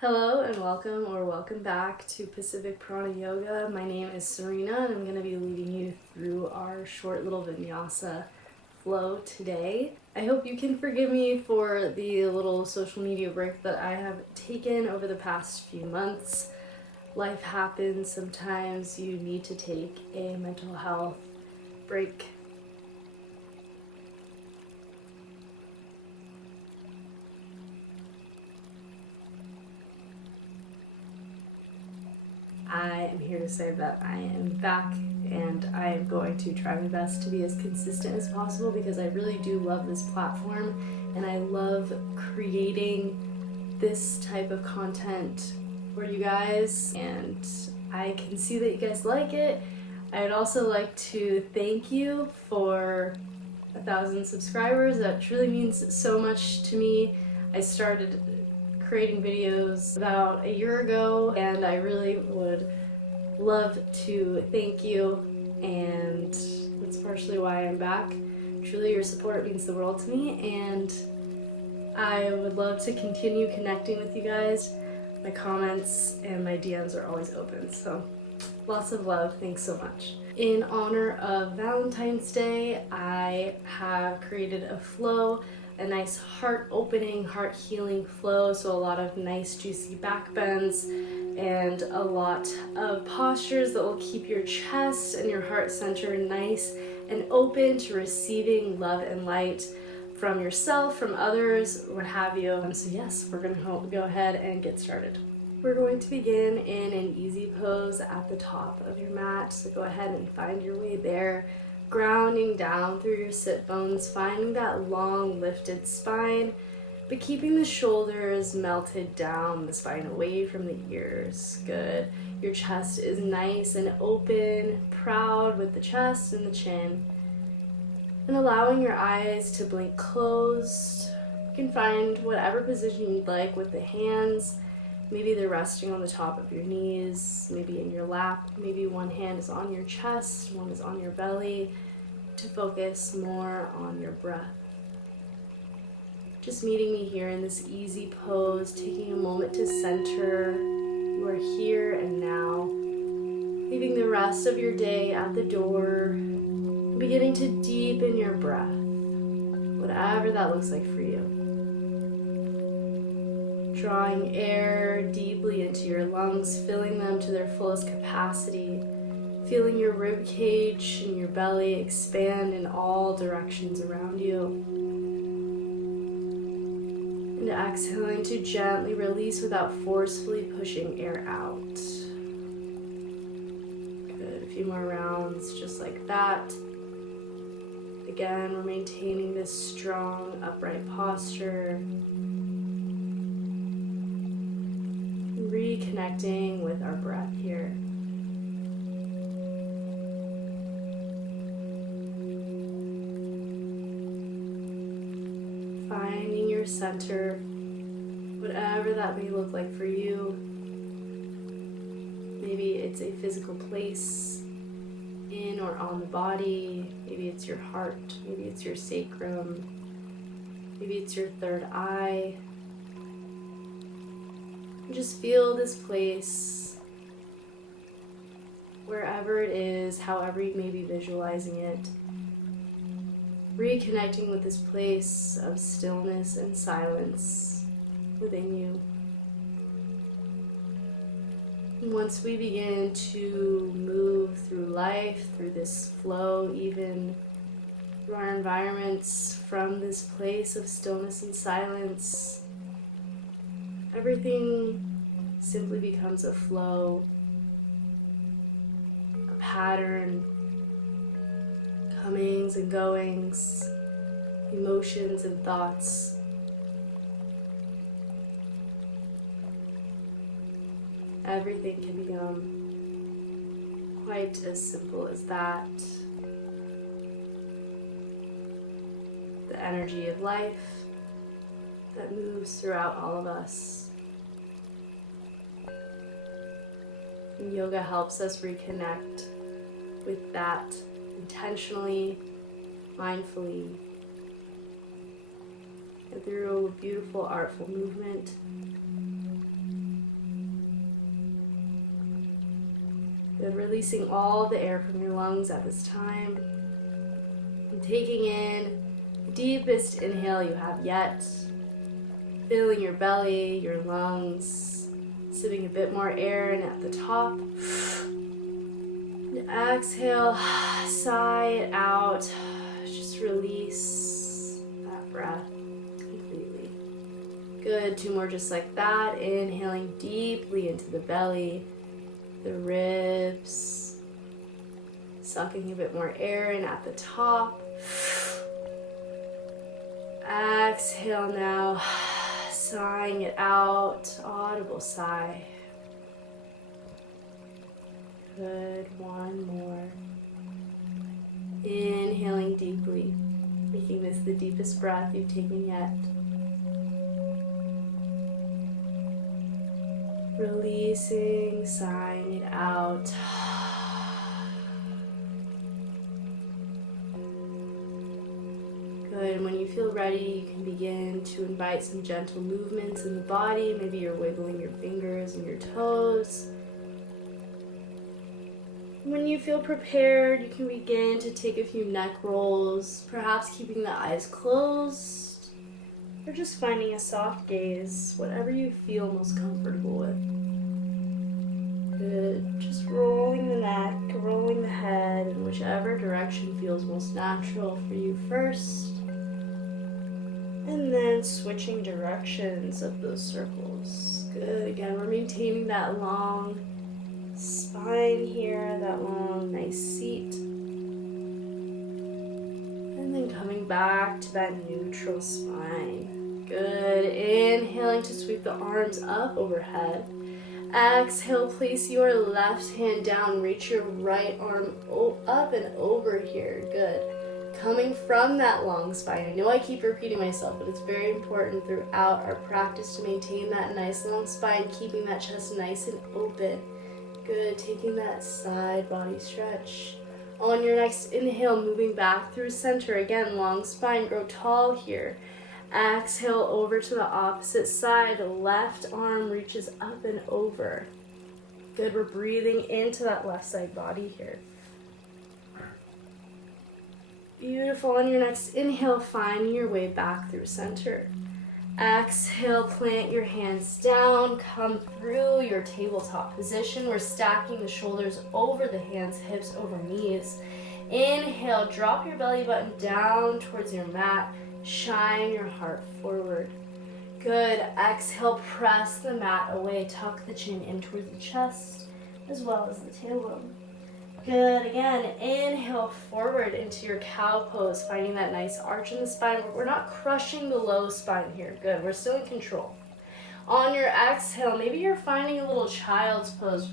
Hello and welcome back to Pacific Prana Yoga. My name is Cyrena and I'm going to be leading you through our short little Vinyasa flow today. I hope you can forgive me for the little social media break that I have taken over the past few months. Life happens, sometimes you need to take a mental health break. I am here to say that I am back and I am going to try my best to be as consistent as possible because I really do love this platform and I love creating this type of content for you guys, and I can see that you guys like it. I'd also like to thank you for 1,000 subscribers. That truly means so much to me. I started creating videos about a year ago and I really would love to thank you, and that's partially why I'm back. Truly your support means the world to me and I would love to continue connecting with you guys. My comments and my DMs are always open, so lots of love. Thanks so much. In honor of Valentine's Day, I have created a flow, a nice heart-opening, heart-healing flow, so a lot of nice juicy back bends and a lot of postures that will keep your chest and your heart center nice and open to receiving love and light from yourself, from others, what have you. So yes, we're gonna go ahead and get started. We're going to begin in an easy pose at the top of your mat, so go ahead and find your way there. Grounding down through your sit bones, finding that long lifted spine, but keeping the shoulders melted down, the spine away from the ears. Good. Your chest is nice and open, proud with the chest and the chin. And allowing your eyes to blink closed. You can find whatever position you'd like with the hands. Maybe they're resting on the top of your knees, maybe in your lap, maybe one hand is on your chest, one is on your belly, to focus more on your breath. Just meeting me here in this easy pose, taking a moment to center. You are here and now, leaving the rest of your day at the door, beginning to deepen your breath, whatever that looks like for you. Drawing air deeply into your lungs, filling them to their fullest capacity, feeling your rib cage and your belly expand in all directions around you. And exhaling to gently release without forcefully pushing air out. Good, a few more rounds just like that. Again, we're maintaining this strong upright posture. Reconnecting with our breath here. Finding your center, whatever that may look like for you. Maybe it's a physical place in or on the body. Maybe it's your heart. Maybe it's your sacrum. Maybe it's your third eye. Just feel this place, wherever it is, however you may be visualizing it. Reconnecting with this place of stillness and silence within you. And once we begin to move through life, through this flow, even through our environments, from this place of stillness and silence, everything simply becomes a flow, a pattern, comings and goings, emotions and thoughts. Everything can become quite as simple as that. The energy of life that moves throughout all of us. And yoga helps us reconnect with that intentionally, mindfully, and through a beautiful, artful movement. Good, releasing all the air from your lungs at this time. And taking in the deepest inhale you have yet. Filling your belly, your lungs, sipping a bit more air in at the top. And exhale, sigh it out. Just release that breath completely. Good, 2 more just like that. Inhaling deeply into the belly, the ribs. Sucking a bit more air in at the top. Exhale now, sighing it out, audible sigh. Good, 1 more. Inhaling deeply, making this the deepest breath you've taken yet. Releasing, sighing it out. Good, and when you feel ready, you can begin to invite some gentle movements in the body. Maybe you're wiggling your fingers and your toes. When you feel prepared, you can begin to take a few neck rolls, perhaps keeping the eyes closed, or just finding a soft gaze, whatever you feel most comfortable with. Good. Just rolling the neck, rolling the head in whichever direction feels most natural for you first. And then switching directions of those circles. Good. Again, we're maintaining that long spine here, that long, nice seat. And then coming back to that neutral spine. Good. Inhaling to sweep the arms up overhead. Exhale, place your left hand down, reach your right arm up and over here. Good. Coming from that long spine. I know I keep repeating myself, but it's very important throughout our practice to maintain that nice long spine, keeping that chest nice and open. Good. Taking that side body stretch. On your next inhale, moving back through center. Again, long spine, grow tall here. Exhale over to the opposite side. Left arm reaches up and over. Good, we're breathing into that left side body here. Beautiful. On your next inhale, finding your way back through center. Exhale, plant your hands down, come through your tabletop position. We're stacking the shoulders over the hands, hips over knees. Inhale, drop your belly button down towards your mat. Shine your heart forward. Good. Exhale, press the mat away. Tuck the chin in towards the chest as well as the tailbone. Good. Again, inhale forward into your cow pose, finding that nice arch in the spine. We're not crushing the low spine here. Good. We're still in control. On your exhale, maybe you're finding a little child's pose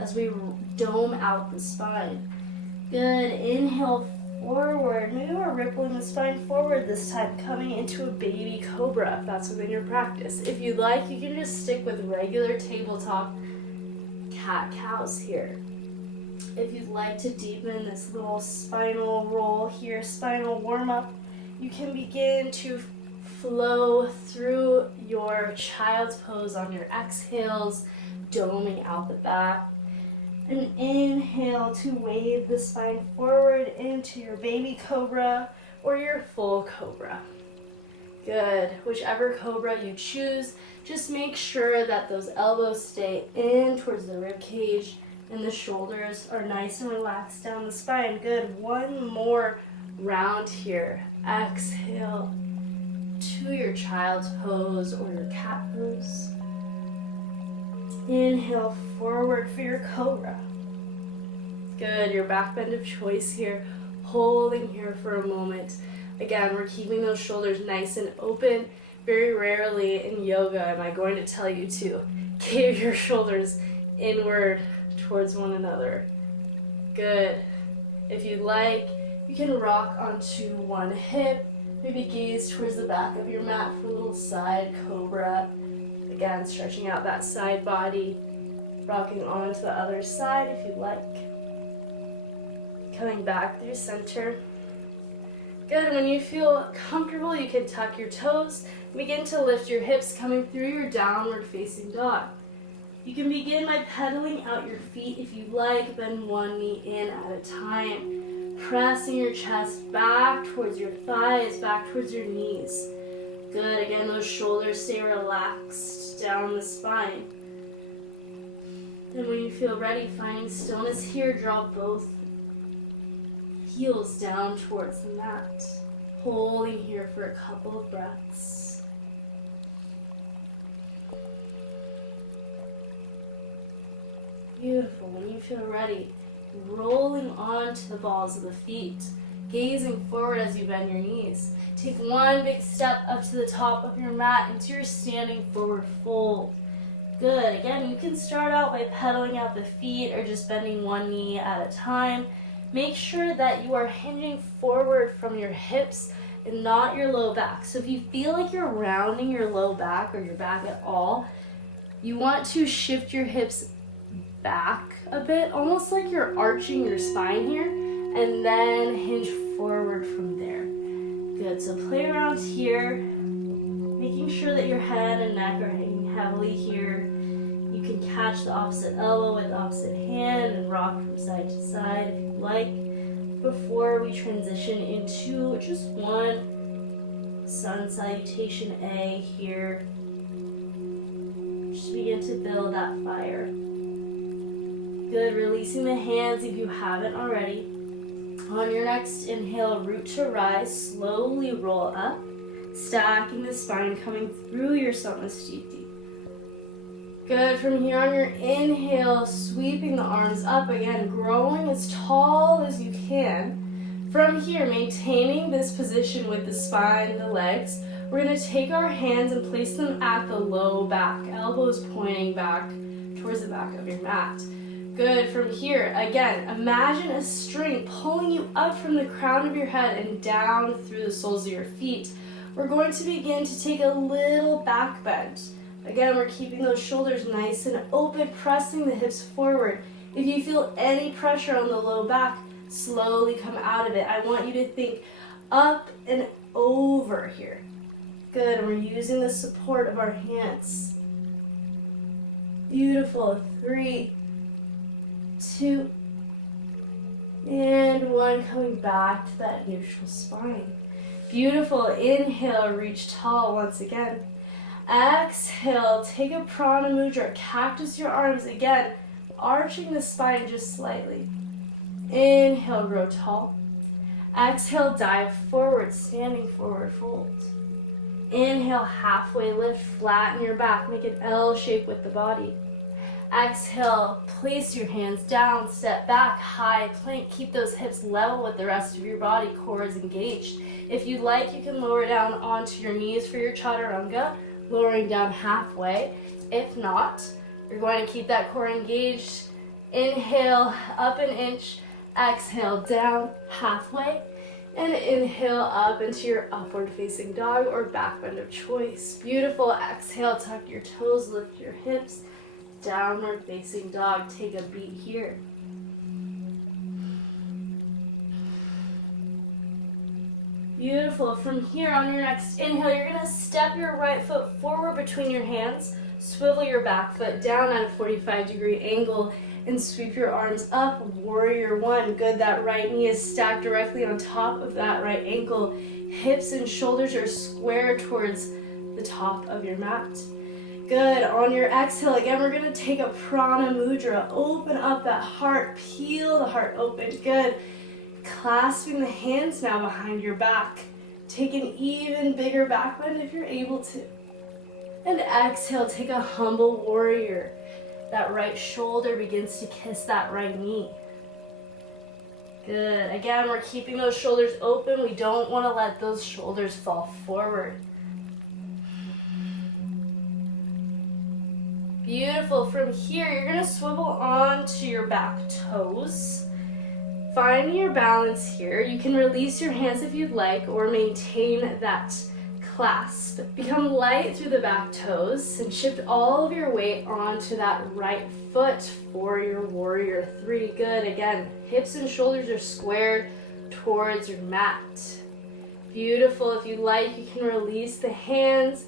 as we dome out the spine. Good. Inhale forward. Maybe we're rippling the spine forward this time, coming into a baby cobra if that's within your practice. If you'd like, you can just stick with regular tabletop cat-cows here. If you'd like to deepen this little spinal roll here, spinal warm-up, you can begin to flow through your child's pose on your exhales, doming out the back. An inhale to wave the spine forward into your baby cobra or your full cobra. Good. Whichever cobra you choose, just make sure that those elbows stay in towards the rib cage and the shoulders are nice and relaxed down the spine. Good. 1 more round here. Exhale to your child's pose or your cat pose. Inhale forward for your cobra. Good, your back bend of choice here, holding here for a moment. Again, we're keeping those shoulders nice and open. Very rarely in yoga am I going to tell you to give your shoulders inward towards one another. Good. If you'd like, you can rock onto one hip, maybe gaze towards the back of your mat for a little side cobra. Again, stretching out that side body, rocking on to the other side if you'd like. Coming back through center. Good, when you feel comfortable, you can tuck your toes. Begin to lift your hips, coming through your downward facing dog. You can begin by pedaling out your feet if you like. Bend one knee in at a time. Pressing your chest back towards your thighs, back towards your knees. Good. Again, those shoulders stay relaxed down the spine. Then when you feel ready, finding stillness here, draw both heels down towards the mat. Holding here for a couple of breaths. Beautiful. When you feel ready, rolling onto the balls of the feet, gazing forward as you bend your knees. Take one big step up to the top of your mat into your standing forward fold. Good. Again, you can start out by pedaling out the feet or just bending one knee at a time. Make sure that you are hinging forward from your hips and not your low back. So if you feel like you're rounding your low back or your back at all, you want to shift your hips back a bit, almost like you're arching your spine here, and then hinge forward from there. Good. So play around here, making sure that your head and neck are hanging heavily here. You can catch the opposite elbow with the opposite hand and rock from side to side if you like, before we transition into just one sun salutation A here. Just begin to build that fire. Good. Releasing the hands if you haven't already. On your next inhale, root to rise, slowly roll up, stacking the spine, coming through your Samasthiti. Good. From here on your inhale, sweeping the arms up again, growing as tall as you can. From here, maintaining this position with the spine and the legs, we're going to take our hands and place them at the low back, elbows pointing back towards the back of your mat. Good. From here, again, imagine a string pulling you up from the crown of your head and down through the soles of your feet. We're going to begin to take a little back bend. Again, we're keeping those shoulders nice and open, pressing the hips forward. If you feel any pressure on the low back, slowly come out of it. I want you to think up and over here. Good. We're using the support of our hands. Beautiful. 3, 2, and 1. Coming back to that neutral spine. Beautiful. Inhale, reach tall once again. Exhale, take a Prana mudra. Cactus your arms again, arching the spine just slightly. Inhale, grow tall. Exhale, dive forward, standing forward fold. Inhale, halfway lift, flatten your back, make an L shape with the body. Exhale, place your hands down, step back, high plank. Keep those hips level with the rest of your body, core is engaged. If you'd like, you can lower down onto your knees for your chaturanga, lowering down halfway. If not, you're going to keep that core engaged. Inhale, up an inch. Exhale, down halfway. And inhale up into your upward facing dog or back bend of choice. Beautiful. Exhale, tuck your toes, lift your hips. Downward facing dog. Take a beat here. Beautiful. From here, on your next inhale, you're going to step your right foot forward between your hands, swivel your back foot down at a 45-degree angle, and sweep your arms up. Warrior 1. Good. That right knee is stacked directly on top of that right ankle. Hips and shoulders are square towards the top of your mat. Good. On your exhale, again, we're going to take a Prana mudra. Open up that heart. Peel the heart open. Good. Clasping the hands now behind your back. Take an even bigger back bend if you're able to. And exhale, take a humble warrior. That right shoulder begins to kiss that right knee. Good. Again, we're keeping those shoulders open. We don't want to let those shoulders fall forward. Beautiful. From here, you're going to swivel onto your back toes. Find your balance here. You can release your hands if you'd like or maintain that clasp. Become light through the back toes and shift all of your weight onto that right foot for your warrior 3. Good. Again, hips and shoulders are squared towards your mat. Beautiful. If you like, you can release the hands.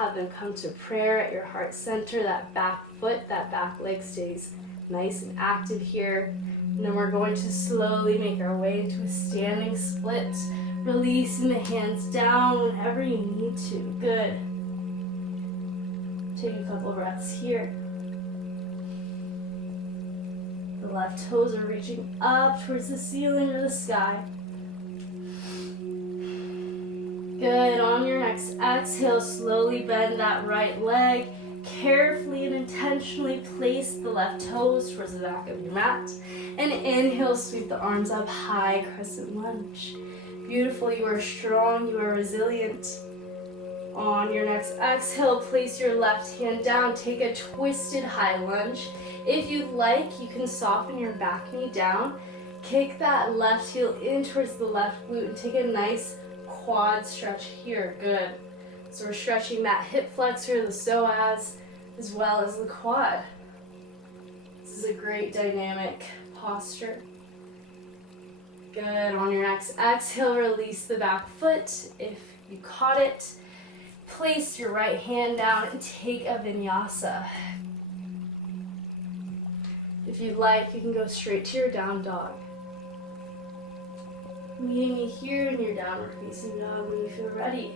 Have them come to prayer at your heart center, that back foot. That back leg stays nice and active here. And then we're going to slowly make our way into a standing split, releasing the hands down whenever you need to. Good. Take a couple breaths here. The left toes are reaching up towards the ceiling or the sky. Good. On your next exhale, slowly bend that right leg. Carefully and intentionally place the left toes towards the back of your mat. And inhale, sweep the arms up high, crescent lunge. Beautiful. You are strong. You are resilient. On your next exhale, place your left hand down. Take a twisted high lunge. If you'd like, you can soften your back knee down. Kick that left heel in towards the left glute and take a nice quad stretch here. Good. So we're stretching that hip flexor, the psoas, as well as the quad. This is a great dynamic posture. Good. On your next exhale, release the back foot if you caught it. Place your right hand down and take a vinyasa. If you'd like, you can go straight to your down dog. Meeting me here in your downward facing dog when you feel ready.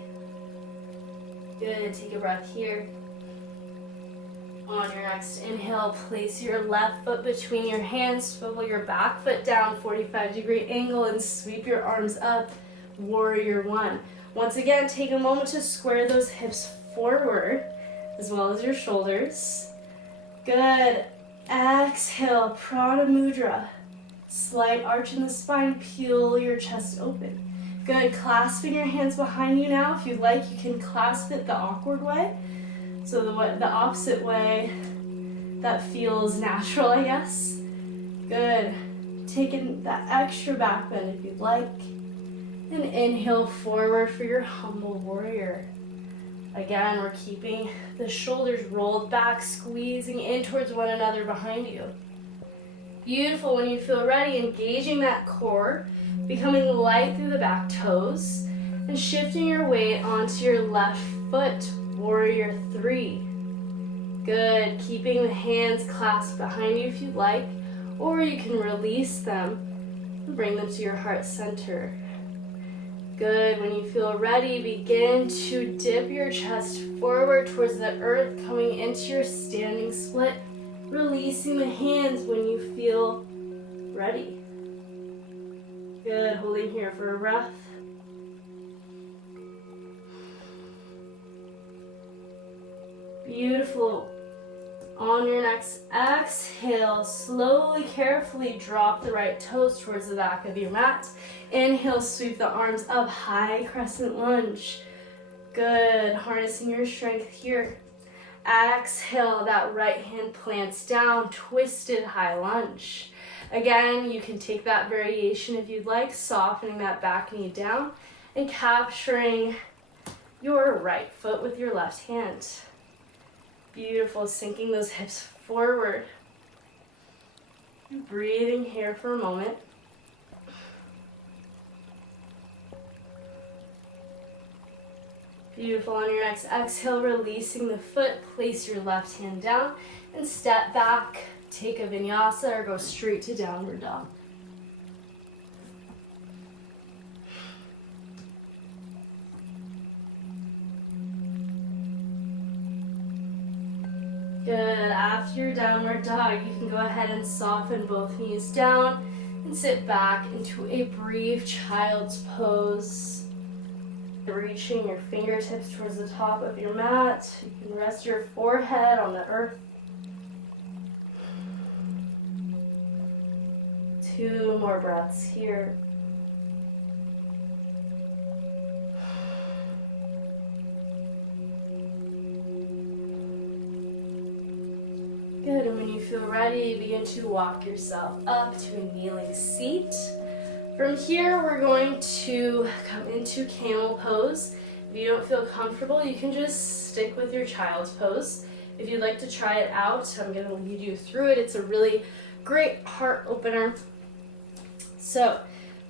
Good. Take a breath here. On your next inhale, place your left foot between your hands, swivel your back foot down, 45-degree angle, and sweep your arms up, warrior one. Once again, take a moment to square those hips forward, as well as your shoulders. Good. Exhale, Prana mudra. Slight arch in the spine, peel your chest open. Good. Clasping your hands behind you now. If you'd like, you can clasp it the awkward way. So the opposite way that feels natural, I guess. Good. Taking that extra back bend if you'd like. And inhale forward for your humble warrior. Again, we're keeping the shoulders rolled back, squeezing in towards one another behind you. Beautiful. When you feel ready, engaging that core, becoming light through the back toes, and shifting your weight onto your left foot, warrior three. Good. Keeping the hands clasped behind you if you'd like, or you can release them and bring them to your heart center. Good. When you feel ready, begin to dip your chest forward towards the earth, coming into your standing split, releasing the hands when you feel ready. Good. Holding here for a breath. Beautiful. On your next exhale, slowly, carefully drop the right toes towards the back of your mat. Inhale, sweep the arms up high, crescent lunge. Good. Harnessing your strength here. Exhale, that right hand plants down, twisted high lunge. Again, you can take that variation if you'd like, softening that back knee down and capturing your right foot with your left hand. Beautiful, sinking those hips forward. Breathing here for a moment. Beautiful. On your next exhale, releasing the foot, place your left hand down and step back. Take a vinyasa or go straight to downward dog. Good. After your downward dog, you can go ahead and soften both knees down and sit back into a brief child's pose. Reaching your fingertips towards the top of your mat. You can rest your forehead on the earth. 2 more breaths here. Good, and when you feel ready, begin to walk yourself up to a kneeling seat. From here, we're going to come into camel pose. If you don't feel comfortable, you can just stick with your child's pose. If you'd like to try it out, I'm going to lead you through it. It's a really great heart opener. So,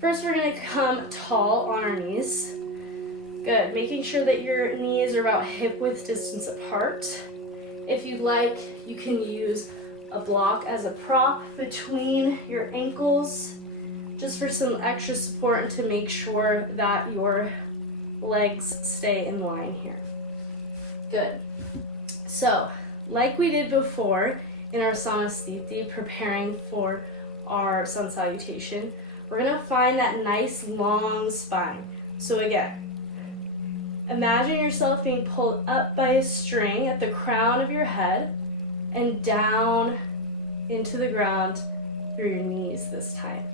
first we're going to come tall on our knees. Good, making sure that your knees are about hip width distance apart. If you'd like, you can use a block as a prop between your ankles, just for some extra support and to make sure that your legs stay in line here. Good. So, like we did before in our Samasthiti, preparing for our sun salutation, we're gonna find that nice long spine. So again, imagine yourself being pulled up by a string at the crown of your head and down into the ground through your knees this time.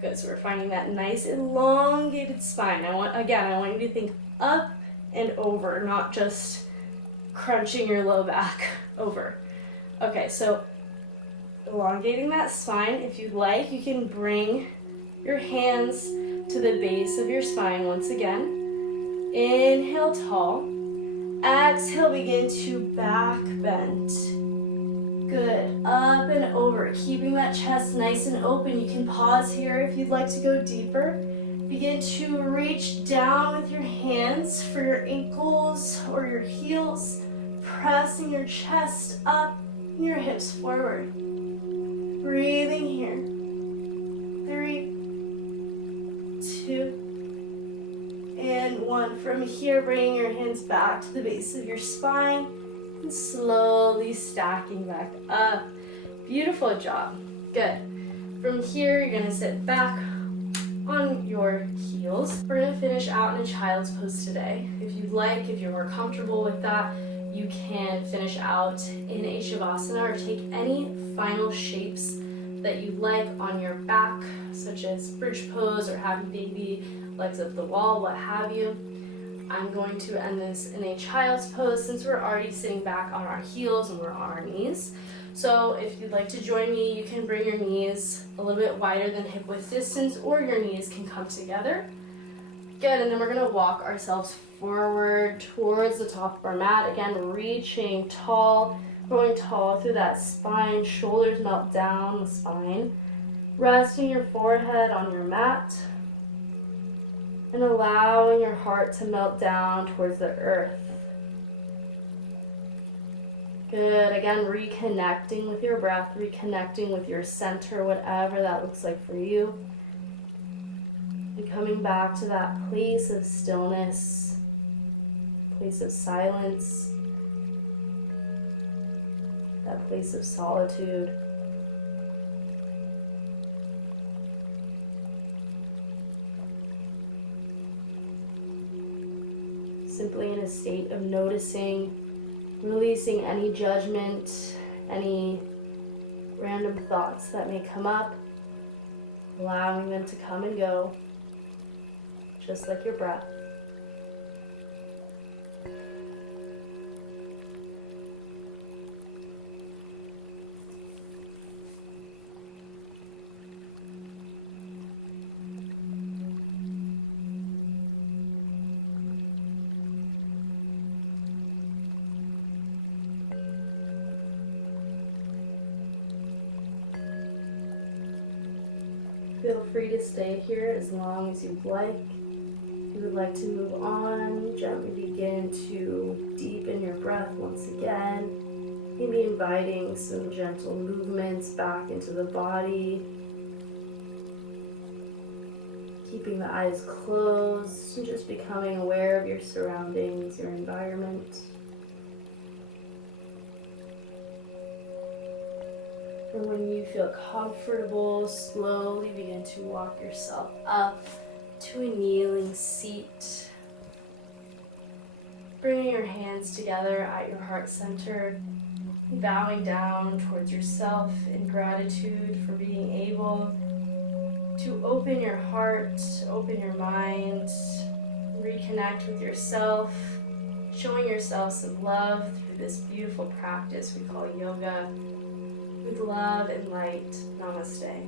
Good, so we're finding that nice elongated spine. I want you to think up and over, not just crunching your low back over. Okay, so elongating that spine. If you'd like, you can bring your hands to the base of your spine once again. Inhale tall. Exhale, begin to back bend. Good, up and over, keeping that chest nice and open. You can pause here if you'd like to go deeper. Begin to reach down with your hands for your ankles or your heels, pressing your chest up and your hips forward. Breathing here. 3, 2, and 1. From here, bringing your hands back to the base of your spine and slowly stacking back up. Beautiful job. Good. From here, you're gonna sit back on your heels. We're gonna finish out in a child's pose today. If you'd like, if you're more comfortable with that, you can finish out in a Shavasana or take any final shapes that you like on your back, such as bridge pose or happy baby, legs up the wall, what have you. I'm going to end this in a child's pose since we're already sitting back on our heels and we're on our knees. So if you'd like to join me, you can bring your knees a little bit wider than hip width distance, or your knees can come together. Good, and then we're gonna walk ourselves forward towards the top of our mat. Again, reaching tall, going tall through that spine, shoulders melt down the spine. Resting your forehead on your mat and allowing your heart to melt down towards the earth. Good, again, reconnecting with your breath, reconnecting with your center, whatever that looks like for you. And coming back to that place of stillness, place of silence, that place of solitude. Simply in a state of noticing, releasing any judgment, any random thoughts that may come up, allowing them to come and go, just like your breath. Feel free to stay here as long as you'd like. If you would like to move on, gently begin to deepen your breath once again. Maybe inviting some gentle movements back into the body. Keeping the eyes closed and just becoming aware of your surroundings, your environment. And when you feel comfortable, slowly begin to walk yourself up to a kneeling seat. Bringing your hands together at your heart center, bowing down towards yourself in gratitude for being able to open your heart, open your mind, reconnect with yourself, showing yourself some love through this beautiful practice we call yoga. With love and light, namaste.